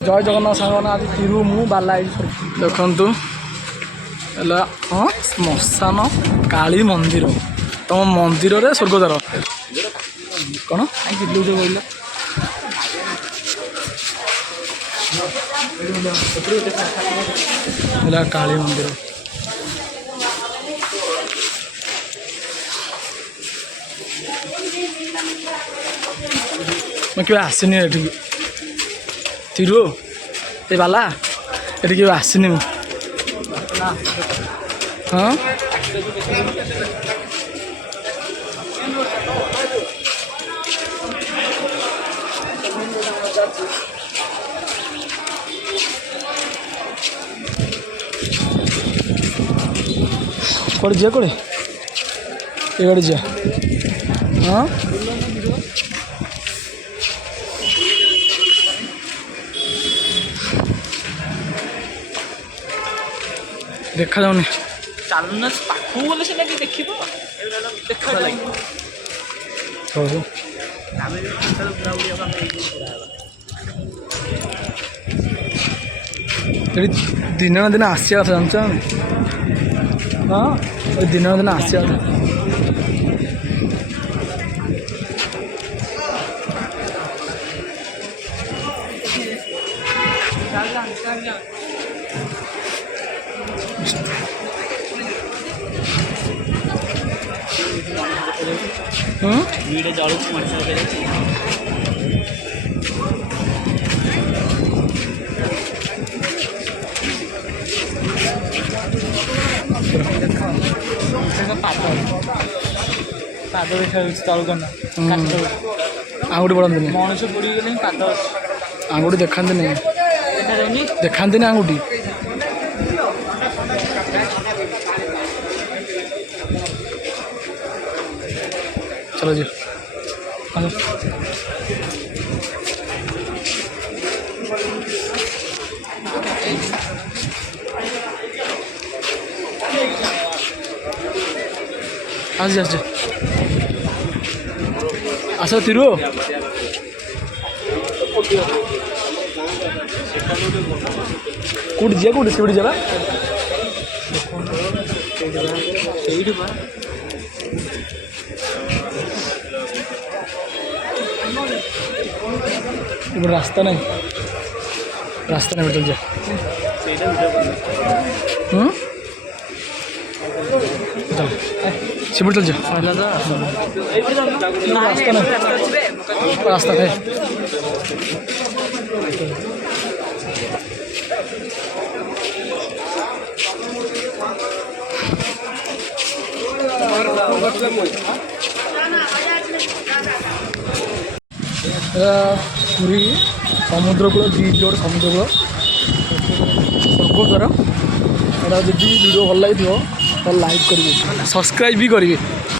जय जगन्नाथ सांग आज तिरु मु बाला देखु हाँ श्मशान काली मंदिर तुम मंदिर रे स्वर्गद्वार कौन कहल काली मंदिर मैं क्या आसनी तिरु ए बाला ये क्या आसनी हाँ कौन जा कौन ये गाड़ी जा हाँ देखा जाऊनी चलना पाखु बोले से लगे देखिबो देखा लगे हो आमे पूरा उड़िया का दिन दिन आसिया था जानछ हाँ दिन दिन आसिया था वीडियो चालू मनुष्य पाद देखा तलू करना आंगुठी पड़ती मनुष्य बुड़ी गले पाद आंगुठी देखते नहीं देखते नहीं आंगुठी चलो जी आज आज आस तिरु कौट जा कौट से जा रास्ता नहीं चल जा शिविर चल जा रास्ता है पूरी समुद्र कूल बीच रोड समुद्र कूल स्वर्गद्वार एटा जब वीडियो भल लगी तो लाइक करेंगे सब्सक्राइब भी करेंगे।